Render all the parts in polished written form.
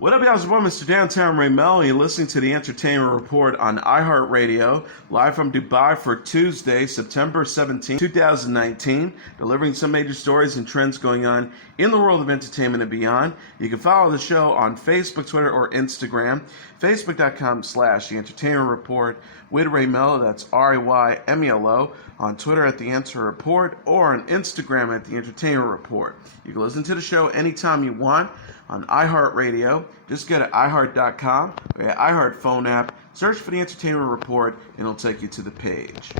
What up, y'all? It's your boy, Mr. Downtown Ray Melo. You're listening to the Entertainment Report on iHeartRadio, live from Dubai for Tuesday, September 17, 2019, delivering some major stories and trends going on in the world of entertainment and beyond. You can follow the show on Facebook, Twitter, or Instagram. Facebook.com/The Entertainment Report with Ray Melo, that's RAYMELO, on Twitter at The Enter Report, or on Instagram at The Entertainment Report. You can listen to the show anytime you want on iHeartRadio. Just go to iHeart.com or the iHeart phone app, search for The Entertainment Report, and it'll take you to the page.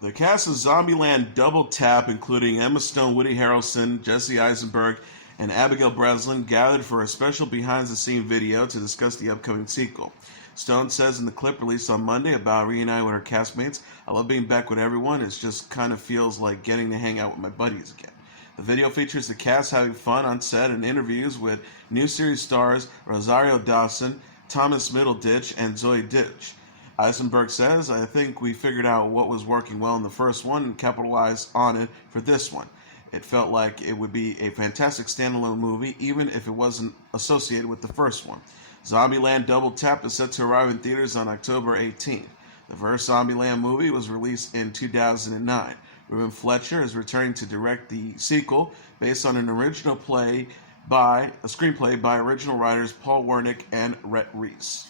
The cast of Zombieland Double Tap, including Emma Stone, Woody Harrelson, Jesse Eisenberg, and Abigail Breslin, gathered for a special behind-the-scenes video to discuss the upcoming sequel. Stone says in the clip released on Monday about reuniting with her castmates, "I love being back with everyone. It just kind of feels like getting to hang out with my buddies again." The video features the cast having fun on set and interviews with new series stars Rosario Dawson, Thomas Middleditch, and Zoe Ditch. Eisenberg says, "I think we figured out what was working well in the first one and capitalized on it for this one. It felt like it would be a fantastic standalone movie, even if it wasn't associated with the first one." Zombieland Double Tap is set to arrive in theaters on October 18th. The first Zombieland movie was released in 2009. Ruben Fletcher is returning to direct the sequel based on an original screenplay by original writers Paul Wernick and Rhett Reese.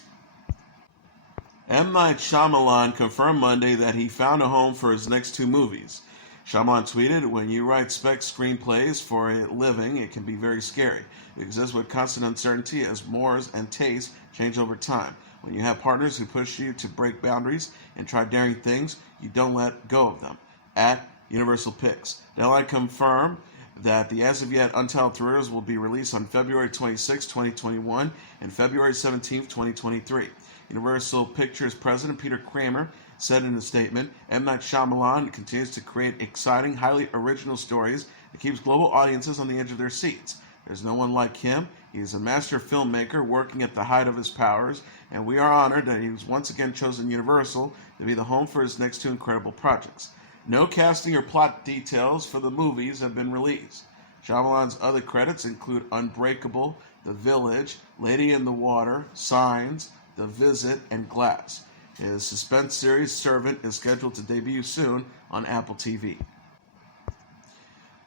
M. Night Shyamalan confirmed Monday that he found a home for his next two movies. Shyamalan tweeted, "When you write spec screenplays for a living, it can be very scary. It exists with constant uncertainty as mores and tastes change over time. When you have partners who push you to break boundaries and try daring things, you don't let go of them." At Universal Picks. Deadline confirmed that the as of yet untitled thrillers will be released on February 26, 2021 and February 17, 2023. Universal Pictures President Peter Kramer said in a statement, "M. Night Shyamalan continues to create exciting, highly original stories that keeps global audiences on the edge of their seats. There's no one like him. He is a master filmmaker working at the height of his powers, and we are honored that he was once again chosen Universal to be the home for his next two incredible projects." No casting or plot details for the movies have been released. Shyamalan's other credits include Unbreakable, The Village, Lady in the Water, Signs, The Visit, and Glass. His suspense series Servant is scheduled to debut soon on Apple TV.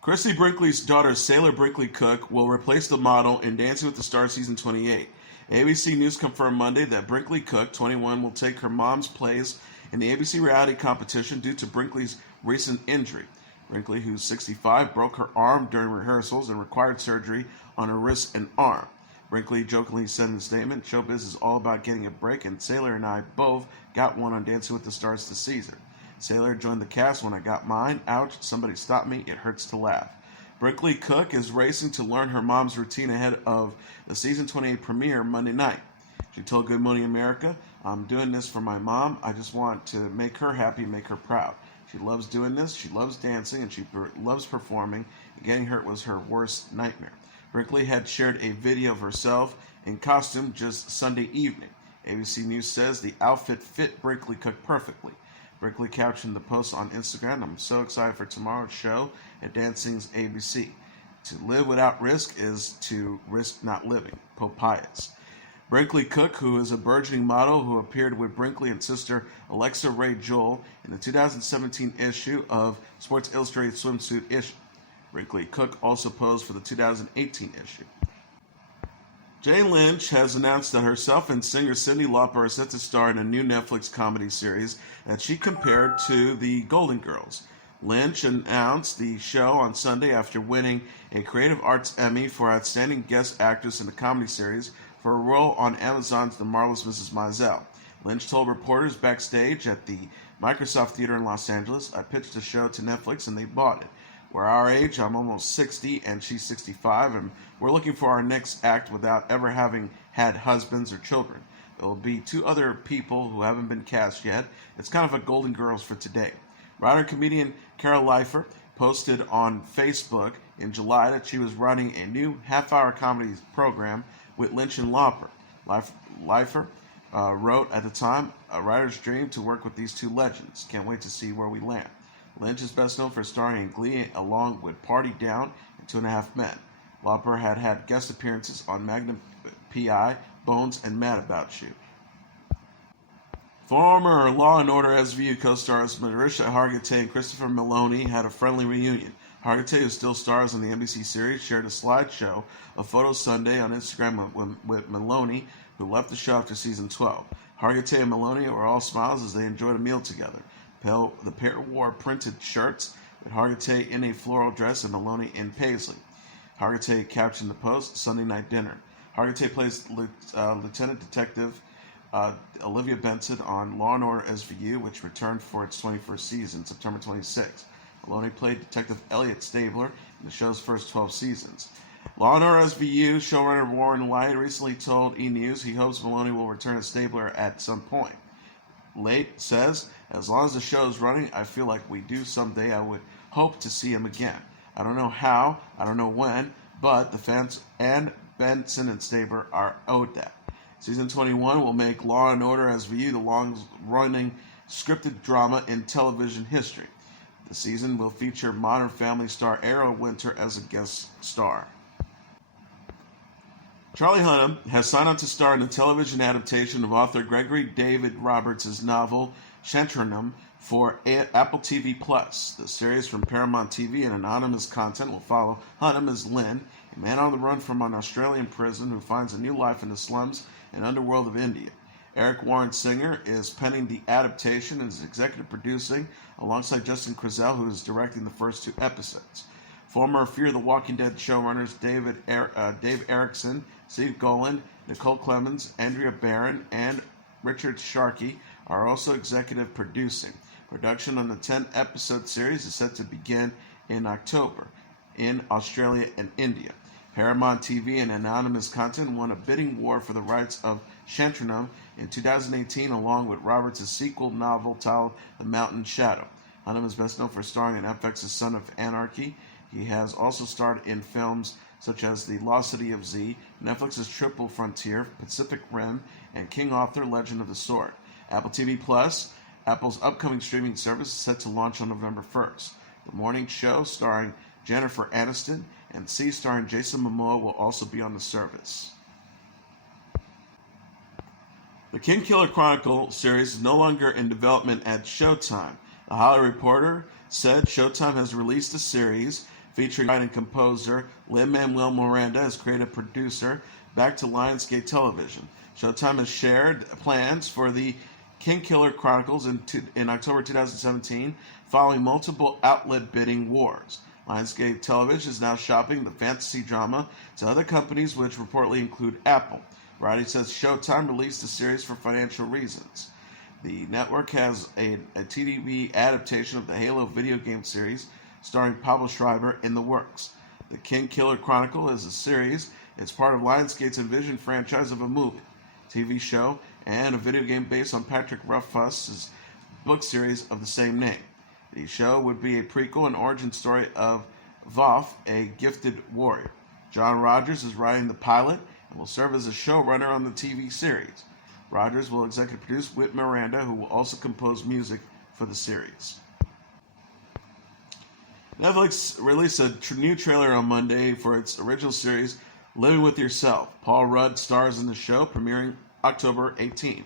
Christie Brinkley's daughter, Sailor Brinkley Cook, will replace the model in Dancing with the Stars Season 28. ABC News confirmed Monday that Brinkley Cook, 21, will take her mom's place in the ABC reality competition due to Brinkley's recent injury. Brinkley, who's 65, broke her arm during rehearsals and required surgery on her wrist and arm. Brinkley jokingly said in a statement, "Showbiz is all about getting a break, and Sailor and I both got one on Dancing with the Stars this season. Sailor joined the cast when I got mine. Ouch, somebody stop me, it hurts to laugh." Brinkley Cook is racing to learn her mom's routine ahead of the season 28 premiere Monday night. She told Good Morning America, "I'm doing this for my mom. I just want to make her happy, make her proud. She loves doing this, she loves dancing, and she loves performing. Getting hurt was her worst nightmare." Brinkley had shared a video of herself in costume just Sunday evening. ABC News says the outfit fit Brinkley Cook perfectly. Brinkley captioned the post on Instagram, "I'm so excited for tomorrow's show at Dancing's ABC. To live without risk is to risk not living. Pope Pius." Brinkley Cook, who is a burgeoning model who appeared with Brinkley and sister Alexa Ray Joel in the 2017 issue of Sports Illustrated swimsuit issue. Brinkley Cook also posed for the 2018 issue. Jane Lynch has announced that herself and singer Cyndi Lauper are set to star in a new Netflix comedy series that she compared to the Golden Girls. Lynch announced the show on Sunday after winning a Creative Arts Emmy for Outstanding Guest Actress in the Comedy Series for a role on Amazon's The Marvelous Mrs. Maisel. Lynch told reporters backstage at the Microsoft Theater in Los Angeles, "I pitched the show to Netflix and they bought it. We're our age, I'm almost 60 and she's 65, and we're looking for our next act without ever having had husbands or children. There will be two other people who haven't been cast yet. It's kind of a Golden Girls for today." Writer and comedian Carol Leifer posted on Facebook in July that she was running a new half-hour comedy program with Lynch and Lauper. Leifer wrote at the time, "A writer's dream to work with these two legends. Can't wait to see where we land." Lynch is best known for starring in Glee along with Party Down and Two and a Half Men. Lauper had guest appearances on Magnum P.I., Bones, and Mad About You. Former Law & Order SVU co-stars Mariska Hargitay and Christopher Meloni had a friendly reunion. Hargitay, who still stars in the NBC series, shared a slideshow of photos Sunday on Instagram with Meloni, who left the show after season 12. Hargitay and Meloni were all smiles as they enjoyed a meal together. The pair wore printed shirts, with Hargitay in a floral dress and Meloni in paisley. Hargitay captioned the post, "Sunday night dinner." Hargitay plays Lieutenant Detective Olivia Benson on Law & Order SVU, which returned for its 21st season, September 26. Meloni played Detective Elliot Stabler in the show's first 12 seasons. Law & Order SVU showrunner Warren Leight recently told E! News he hopes Meloni will return as Stabler at some point. Leight says, "As long as the show is running, I feel like we do someday. I would hope to see him again. I don't know how, I don't know when, but the fans and Benson and Stabler are owed that." Season 21 will make Law & Order SVU the longest-running scripted drama in television history. The season will feature Modern Family star Errol Winter as a guest star. Charlie Hunnam has signed on to star in the television adaptation of author Gregory David Roberts' novel Shantaram for Apple TV+. The series from Paramount TV and anonymous content will follow Hunnam as Lynn, a man on the run from an Australian prison who finds a new life in the slums and underworld of India. Eric Warren Singer is penning the adaptation and is executive producing alongside Justin Krasel, who is directing the first 2 episodes. Former Fear the Walking Dead showrunners Dave Erickson, Steve Golan, Nicole Clemens, Andrea Barron, and Richard Sharkey are also executive producing. Production on the 10-episode series is set to begin in October in Australia and India. Paramount TV and anonymous content won a bidding war for the rights of Shantaram in 2018, along with Roberts' sequel novel titled The Mountain Shadow. Hunnam is best known for starring in FX's Son of Anarchy. He has also starred in films such as The Lost City of Z, Netflix's Triple Frontier, Pacific Rim, and King Arthur: Legend of the Sword. Apple TV+, Apple's upcoming streaming service, is set to launch on November 1st. The morning show, starring Jennifer Aniston, and C, starring Jason Momoa, will also be on the service. The Kingkiller Chronicle series is no longer in development at Showtime. The Hollywood Reporter said Showtime has released a series featuring writer and composer Lin-Manuel Miranda as creative producer back to Lionsgate Television. Showtime has shared plans for the Kingkiller Chronicles in October 2017 following multiple outlet bidding wars. Lionsgate Television is now shopping the fantasy drama to other companies, which reportedly include Apple. Variety says Showtime released the series for financial reasons. The network has a TV adaptation of the Halo video game series starring Pablo Schreiber in the works. The Kingkiller Chronicle is a series. It's part of Lionsgate's Envision franchise of a movie, TV show, and a video game based on Patrick Rothfuss's book series of the same name. The show would be a prequel and origin story of Voth, a gifted warrior. John Rogers is writing the pilot and will serve as a showrunner on the TV series. Rogers will executive produce with Miranda, who will also compose music for the series. Netflix released a new trailer on Monday for its original series, Living With Yourself. Paul Rudd stars in the show, premiering October 18th.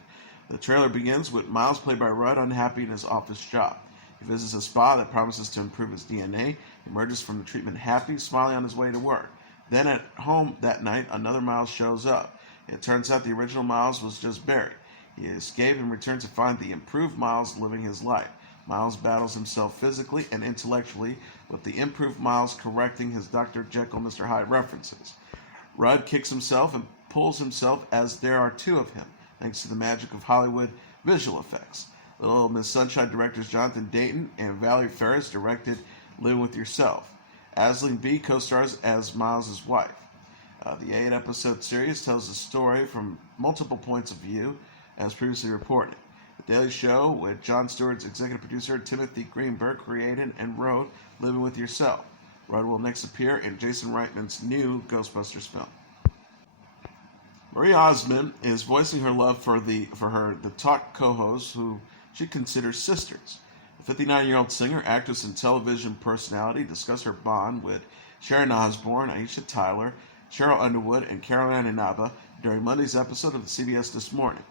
The trailer begins with Miles, played by Rudd, unhappy in his office job. He visits a spa that promises to improve his DNA, emerges from the treatment happy, smiling on his way to work. Then at home that night, another Miles shows up. It turns out the original Miles was just buried. He escaped and returned to find the improved Miles living his life. Miles battles himself physically and intellectually, with the improved Miles correcting his Dr. Jekyll, Mr. Hyde references. Rudd kicks himself and pulls himself as there are 2 of him, thanks to the magic of Hollywood visual effects. Little Miss Sunshine directors Jonathan Dayton and Valerie Ferris directed Living With Yourself. Aisling Bea co-stars as Miles' wife. The 8-episode series tells the story from multiple points of view, as previously reported. The Daily Show, with Jon Stewart's executive producer Timothy Greenberg, created and wrote Living With Yourself. Rudd will next appear in Jason Reitman's new Ghostbusters film. Marie Osmond is voicing her love for the talk co-hosts who she considers sisters. The 59-year-old singer, actress, and television personality discussed her bond with Sharon Osbourne, Aisha Tyler, Cheryl Underwood, and Caroline Inaba during Monday's episode of the CBS This Morning.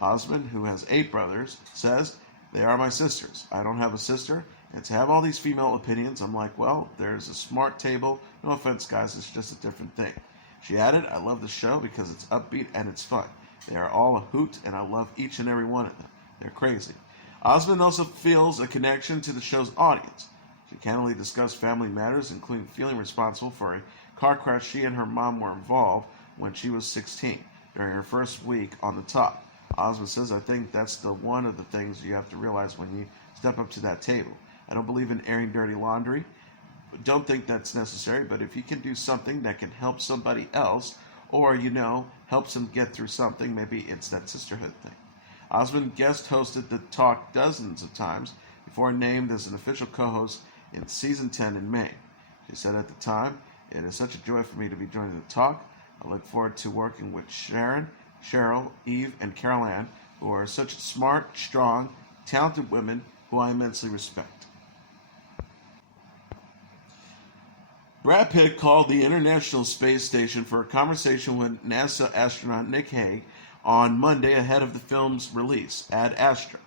Osmond, who has 8 brothers, says, "They are my sisters. I don't have a sister, and to have all these female opinions, I'm like, well, there's a smart table. No offense, guys, it's just a different thing." She added, "I love the show because it's upbeat and it's fun. They are all a hoot, and I love each and every one of them. They're crazy." Osmond also feels a connection to the show's audience. She candidly discussed family matters, including feeling responsible for a car crash she and her mom were involved when she was 16, during her first week on the top. Osmond says, "I think that's one of the things you have to realize when you step up to that table. I don't believe in airing dirty laundry. Don't think that's necessary, but if you can do something that can help somebody else, or, helps them get through something, maybe it's that sisterhood thing." Osmond guest hosted the talk dozens of times before named as an official co-host in season 10 in May. She said at the time, "It is such a joy for me to be joining the talk. I look forward to working with Sharon, Cheryl, Eve, and Caroline, who are such smart, strong, talented women who I immensely respect." Brad Pitt called the International Space Station for a conversation with NASA astronaut Nick Hague on Monday ahead of the film's release, Ad Astra.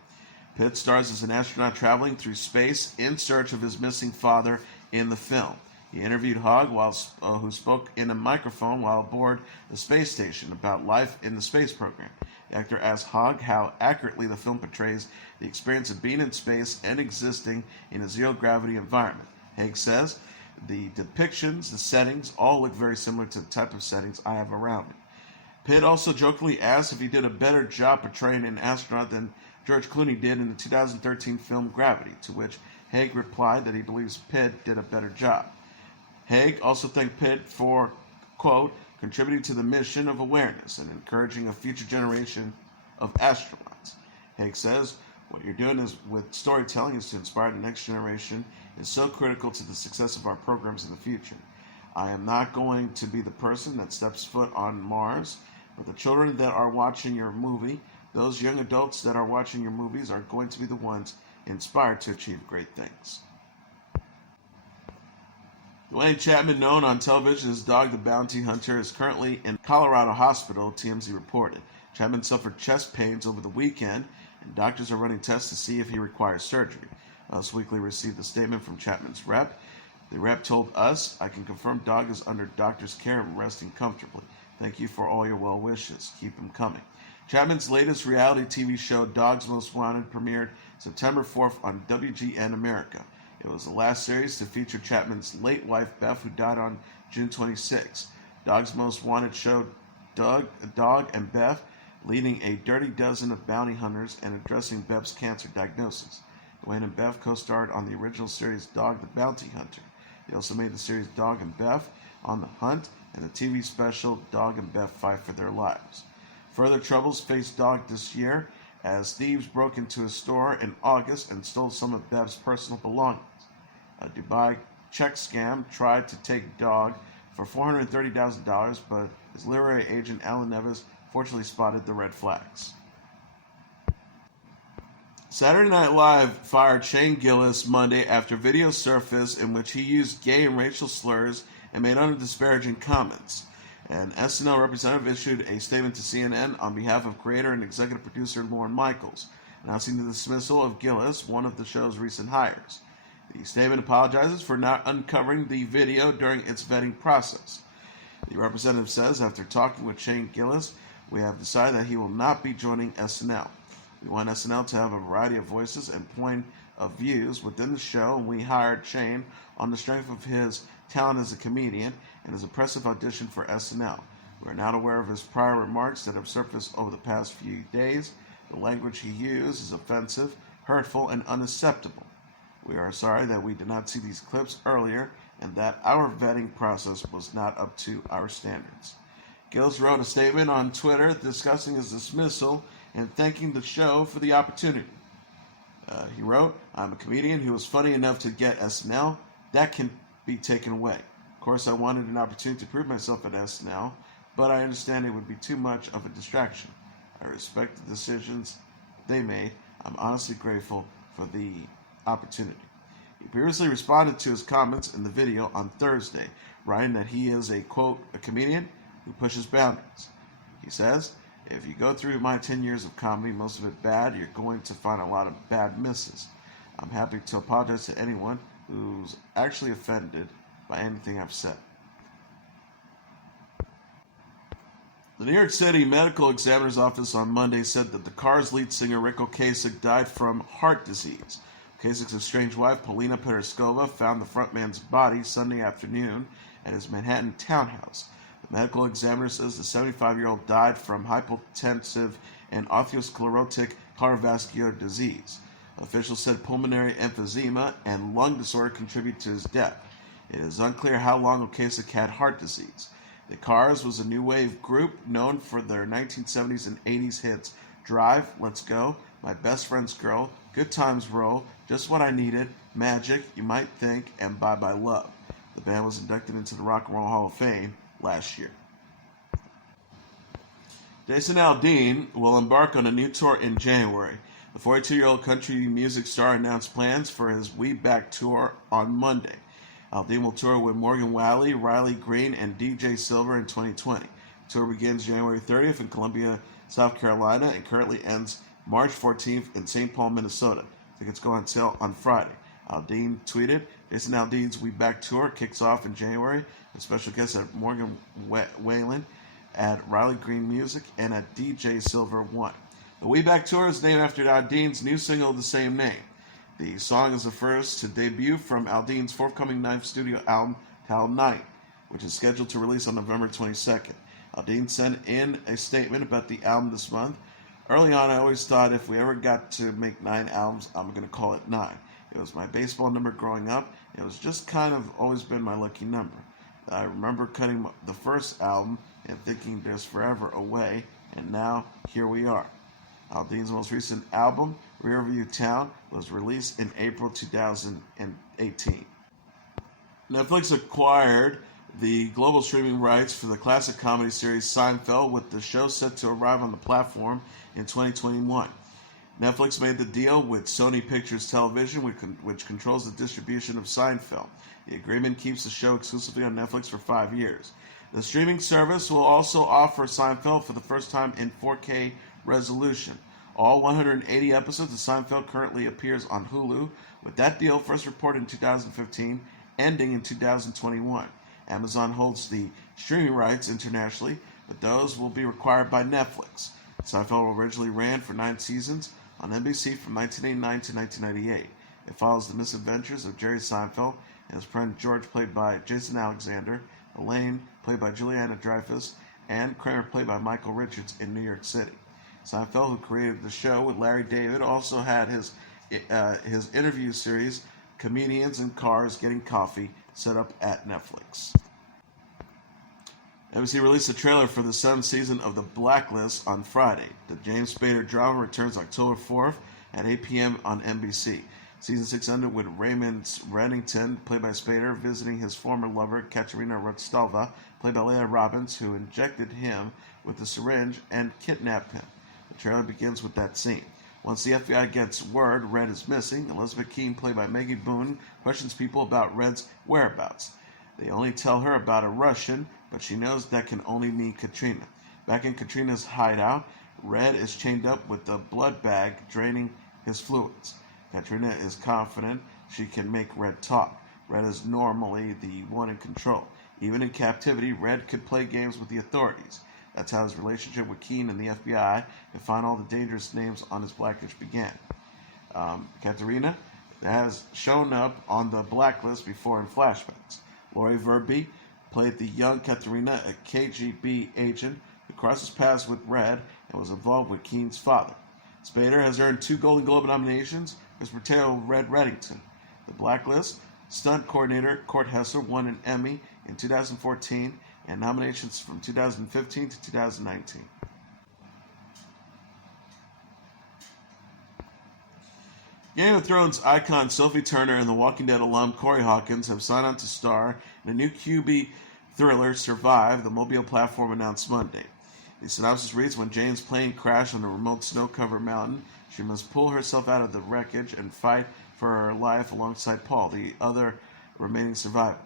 Pitt stars as an astronaut traveling through space in search of his missing father in the film. He interviewed Hague, who spoke in a microphone while aboard the space station about life in the space program. The actor asked Hague how accurately the film portrays the experience of being in space and existing in a zero-gravity environment. Hague says, "The depictions, the settings, all look very similar to the type of settings I have around me." Pitt also jokingly asked if he did a better job portraying an astronaut than George Clooney did in the 2013 film Gravity, to which Hague replied that he believes Pitt did a better job. Hague also thanked Pitt for, quote, "contributing to the mission of awareness and encouraging a future generation of astronauts." Hague says, "What you're doing is with storytelling is to inspire the next generation is so critical to the success of our programs in the future. I am not going to be the person that steps foot on Mars, but the children that are watching your movie, those young adults that are watching your movies are going to be the ones inspired to achieve great things." Duane Chapman, known on television as Dog the Bounty Hunter, is currently in Colorado hospital, TMZ reported. Chapman suffered chest pains over the weekend, and doctors are running tests to see if he requires surgery. Us Weekly received a statement from Chapman's rep. The rep told us, "I can confirm Dog is under doctor's care and resting comfortably. Thank you for all your well wishes. Keep them coming." Chapman's latest reality TV show, Dog's Most Wanted, premiered September 4th on WGN America. It was the last series to feature Chapman's late wife, Beth, who died on June 26. Dog's Most Wanted showed Dog and Beth leading a dirty dozen of bounty hunters and addressing Beth's cancer diagnosis. Duane and Beth co-starred on the original series Dog the Bounty Hunter. They also made the series Dog and Beth on the Hunt and the TV special Dog and Beth Fight for Their Lives. Further troubles faced Dog this year as thieves broke into a store in August and stole some of Beth's personal belongings. A Dubai check scam tried to take Dog for $430,000, but his literary agent Alan Nevis fortunately spotted the red flags. Saturday Night Live fired Shane Gillis Monday after video surfaced in which he used gay and racial slurs and made undisparaging comments. An SNL representative issued a statement to CNN on behalf of creator and executive producer Lorne Michaels, announcing the dismissal of Gillis, one of the show's recent hires. The statement apologizes for not uncovering the video during its vetting process. The representative says, "After talking with Shane Gillis, we have decided that he will not be joining SNL. We want SNL to have a variety of voices and point of views within the show, and we hired Shane on the strength of his talent as a comedian and his impressive audition for SNL. We are not aware of his prior remarks that have surfaced over the past few days. The language he used is offensive, hurtful, and unacceptable. We are sorry that we did not see these clips earlier and that our vetting process was not up to our standards." Gillis wrote a statement on Twitter discussing his dismissal and thanking the show for the opportunity. He wrote, "I'm a comedian who was funny enough to get SNL. That can be taken away. Of course, I wanted an opportunity to prove myself at SNL, but I understand it would be too much of a distraction. I respect the decisions they made. I'm honestly grateful for the opportunity." He previously responded to his comments in the video on Thursday, writing that he is a, quote, a comedian who pushes boundaries. He says, if you go through my 10 years of comedy, most of it bad, you're going to find a lot of bad misses. I'm happy to apologize to anyone who's actually offended by anything I've said. The New York City Medical Examiner's Office on Monday said that the Cars lead singer Ric Ocasek died from heart disease. Ocasek's estranged wife, Polina Peterskova, found the frontman's body Sunday afternoon at his Manhattan townhouse. The medical examiner says the 75-year-old died from hypotensive and atherosclerotic cardiovascular disease. Officials said pulmonary emphysema and lung disorder contributed to his death. It is unclear how long Ocasek had heart disease. The Cars was a new wave group known for their 1970s and 80s hits Drive, Let's Go, My Best Friend's Girl, Good Times Roll, Just What I Needed, Magic, You Might Think, and Bye Bye Love. The band was inducted into the Rock and Roll Hall of Fame last year. Jason Aldean will embark on a new tour in January. The 42-year-old country music star announced plans for his We Back tour on Monday. Aldean will tour with Morgan Wallen, Riley Green, and DJ Silver in 2020. The tour begins January 30th in Columbia, South Carolina, and currently ends March 14th in St. Paul, Minnesota. Tickets go on sale on Friday. Aldean tweeted, Jason Aldean's We Back tour kicks off in January with special guests at Morgan Wallen, at Riley Green Music, and at DJ Silver 1. The We Back tour is named after Aldean's new single of the same name. The song is the first to debut from Aldean's forthcoming ninth studio album, Tal 9, which is scheduled to release on November 22nd. Aldean sent in a statement about the album this month. Early on, I always thought if we ever got to make 9 albums, I'm going to call it 9. It was my baseball number growing up. It was just kind of always been my lucky number. I remember cutting the first album and thinking there's forever away, and now here we are. Aldean's most recent album, Rearview Town, was released in April 2018. Netflix acquired the global streaming rights for the classic comedy series Seinfeld, with the show set to arrive on the platform in 2021. Netflix made the deal with Sony Pictures Television, which controls the distribution of Seinfeld. The agreement keeps the show exclusively on Netflix for 5 years. The streaming service will also offer Seinfeld for the first time in 4K resolution. All 180 episodes of Seinfeld currently appears on Hulu, with that deal first reported in 2015, ending in 2021. Amazon holds the streaming rights internationally, but those will be required by Netflix. Seinfeld originally ran for 9 seasons on NBC from 1989 to 1998. It follows the misadventures of Jerry Seinfeld and his friend George, played by Jason Alexander, Elaine, played by Juliana Dreyfus, and Kramer, played by Michael Richards, in New York City. Seinfeld, who created the show with Larry David, also had his interview series, Comedians in Cars Getting Coffee, set up at Netflix. NBC released a trailer for the 7th season of The Blacklist on Friday. The James Spader drama returns October 4th at 8 p.m. on NBC. Season 6 ended with Raymond Reddington, played by Spader, visiting his former lover, Katerina Rostova, played by Leah Robbins, who injected him with a syringe and kidnapped him. The trailer begins with that scene. Once the FBI gets word Red is missing, Elizabeth Keene, played by Maggie Boone, questions people about Red's whereabouts. They only tell her about a Russian, but she knows that can only mean Katrina. Back in Katrina's hideout, Red is chained up with a blood bag draining his fluids. Katrina is confident she can make Red talk. Red is normally the one in control. Even in captivity, Red could play games with the authorities. That's how his relationship with Keene and the FBI and find all the dangerous names on his blacklist began. Katerina has shown up on the blacklist before in flashbacks. Laurie Verby played the young Katerina, a KGB agent who crosses paths with Red and was involved with Keene's father. Spader has earned 2 Golden Globe nominations for his portrayal of Red Reddington. The Blacklist stunt coordinator Court Hesser won an Emmy in 2014 and nominations from 2015 to 2019. Game of Thrones icon Sophie Turner and The Walking Dead alum Corey Hawkins have signed on to star in a new Quibi thriller, Survive, the mobile platform announced Monday. The synopsis reads, when Jane's plane crashed on a remote snow-covered mountain, she must pull herself out of the wreckage and fight for her life alongside Paul, the other remaining survivor.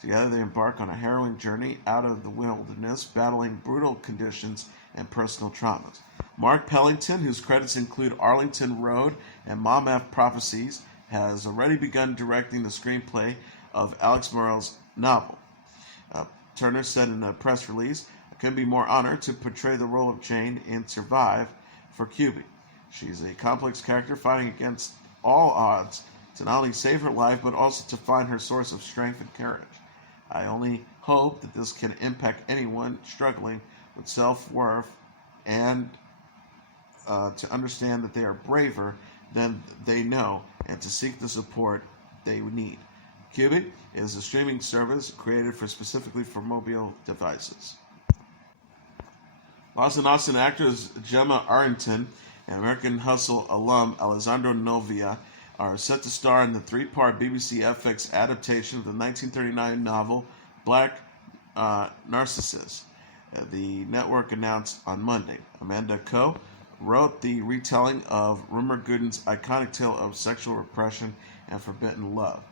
Together they embark on a harrowing journey out of the wilderness, battling brutal conditions and personal traumas. Mark Pellington, whose credits include Arlington Road and Mom F Prophecies, has already begun directing the screenplay of Alex Murrell's novel. Turner said in a press release, "I couldn't be more honored to portray the role of Jane in Survive for Quibi. She's a complex character fighting against all odds to not only save her life, but also to find her source of strength and courage. I only hope that this can impact anyone struggling with self-worth and to understand that they are braver than they know and to seek the support they need." Quibi is a streaming service created specifically for mobile devices. Boston Austin actors Gemma Arterton and American Hustle alum Alessandro Nivola are set to star in the three-part BBC FX adaptation of the 1939 novel Black Narcissus. The network announced on Monday. Amanda Coe wrote the retelling of Rumer Gooden's iconic tale of sexual repression and forbidden love.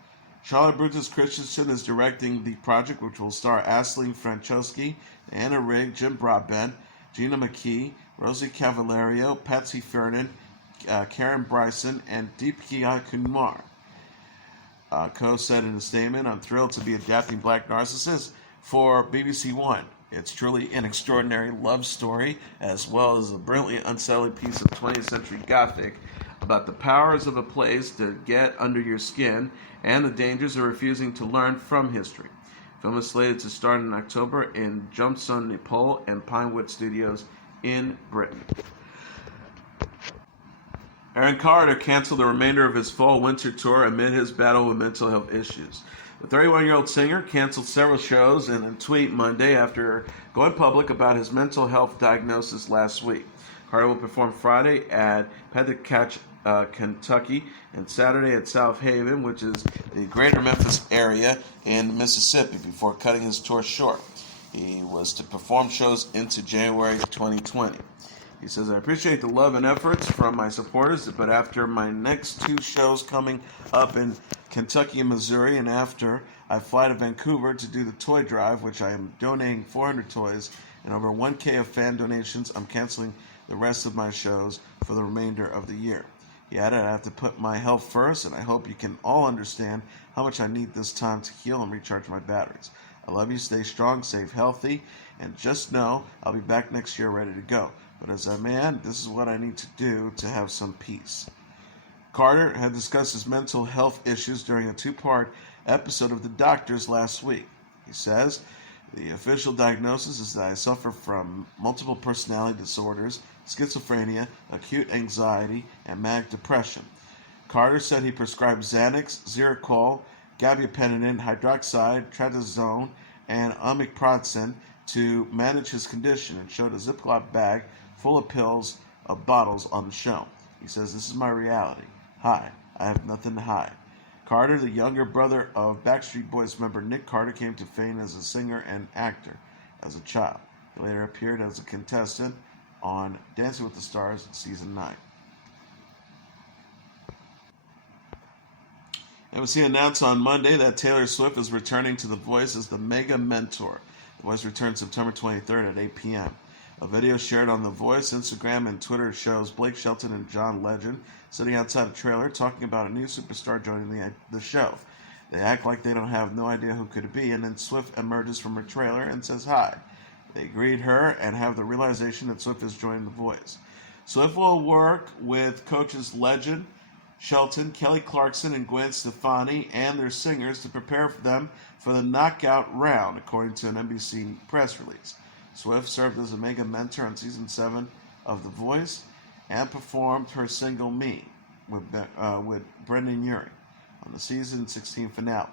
Charlotte Brutus Christensen is directing the project, which will star Aisling Franceschi, Anna Rigg, Jim Broadbent, Gina McKee, Rosie Cavalario, Patsy Fernan, Karen Bryson, and Deepika Kumar. Coe said in a statement, "I'm thrilled to be adapting Black Narcissus for BBC One. It's truly an extraordinary love story, as well as a brilliantly unsettling piece of 20th century Gothic about the powers of a place to get under your skin and the dangers of refusing to learn from history." The film is slated to start in October in Jumpson Nepal and Pinewood Studios in Britain. Aaron Carter canceled the remainder of his fall-winter tour amid his battle with mental health issues. The 31-year-old singer canceled several shows in a tweet Monday after going public about his mental health diagnosis last week. Carter will perform Friday at Pettitcatch, Kentucky, and Saturday at South Haven, which is the greater Memphis area in Mississippi, before cutting his tour short. He was to perform shows into January 2020. He says, "I appreciate the love and efforts from my supporters, but after my next two shows coming up in Kentucky and Missouri, and after I fly to Vancouver to do the toy drive, which I am donating 400 toys and over 1K of fan donations, I'm canceling the rest of my shows for the remainder of the year." He added, "I have to put my health first, and I hope you can all understand how much I need this time to heal and recharge my batteries. I love you, stay strong, stay healthy, and just know I'll be back next year ready to go. But as a man, this is what I need to do to have some peace." Carter had discussed his mental health issues during a two-part episode of The Doctors last week. He says, "The official diagnosis is that I suffer from multiple personality disorders, schizophrenia, acute anxiety, and manic depression." Carter said he prescribed Xanax, Zyricol, gabapentin, hydroxide, trazodone, and omeprazole to manage his condition, and showed a Ziploc bag full of pills of bottles on the show. He says, "This is my reality. Hi, I have nothing to hide." Carter, the younger brother of Backstreet Boys member Nick Carter, came to fame as a singer and actor as a child. He later appeared as a contestant on Dancing with the Stars Season 9. NBC announced on Monday that Taylor Swift is returning to The Voice as the mega mentor. The Voice returns September 23rd at 8 p.m. A video shared on The Voice, Instagram, and Twitter shows Blake Shelton and John Legend sitting outside a trailer talking about a new superstar joining the show. They act like they don't have no idea who could it be, and then Swift emerges from her trailer and says hi. They greet her and have the realization that Swift is joining The Voice. Swift will work with coaches Legend, Shelton, Kelly Clarkson, and Gwen Stefani and their singers to prepare them for the knockout round, according to an NBC press release. Swift served as a mega mentor on Season 7 of The Voice and performed her single Me with Brendan Urie on the Season 16 finale.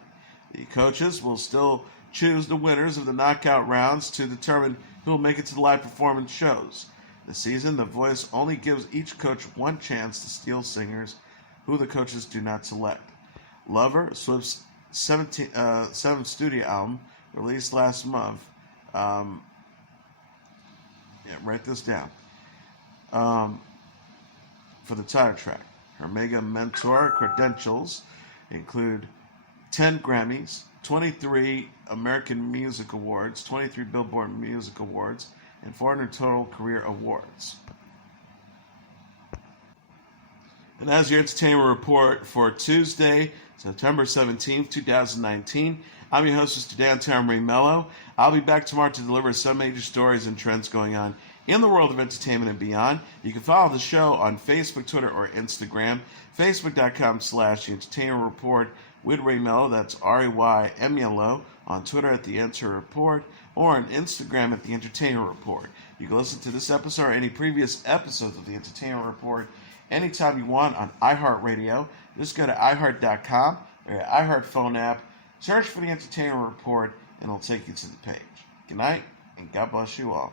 The coaches will still choose the winners of the knockout rounds to determine who will make it to the live performance shows. This season, The Voice only gives each coach one chance to steal singers who the coaches do not select. Lover, Swift's seventh studio album, released last month. Write this down. For the title track. Her mega mentor credentials include 10 Grammys, 23 American Music Awards, 23 Billboard Music Awards, and 400 total career awards. And as your entertainment report for Tuesday, September 17th, 2019, I'm your hostess today on Terry Melo. I'll be back tomorrow to deliver some major stories and trends going on in the world of entertainment and beyond. You can follow the show on Facebook, Twitter, or Instagram. Facebook.com/The Entertainment Report with Ray Melo. That's RAYMELO. On Twitter at The Enter Report, or on Instagram at The Entertainment Report. You can listen to this episode or any previous episodes of The Entertainment Report anytime you want on iHeartRadio. Just go to iHeart.com or your iHeart phone app, search for The Entertainment Report, and it'll take you to the page. Good night, and God bless you all.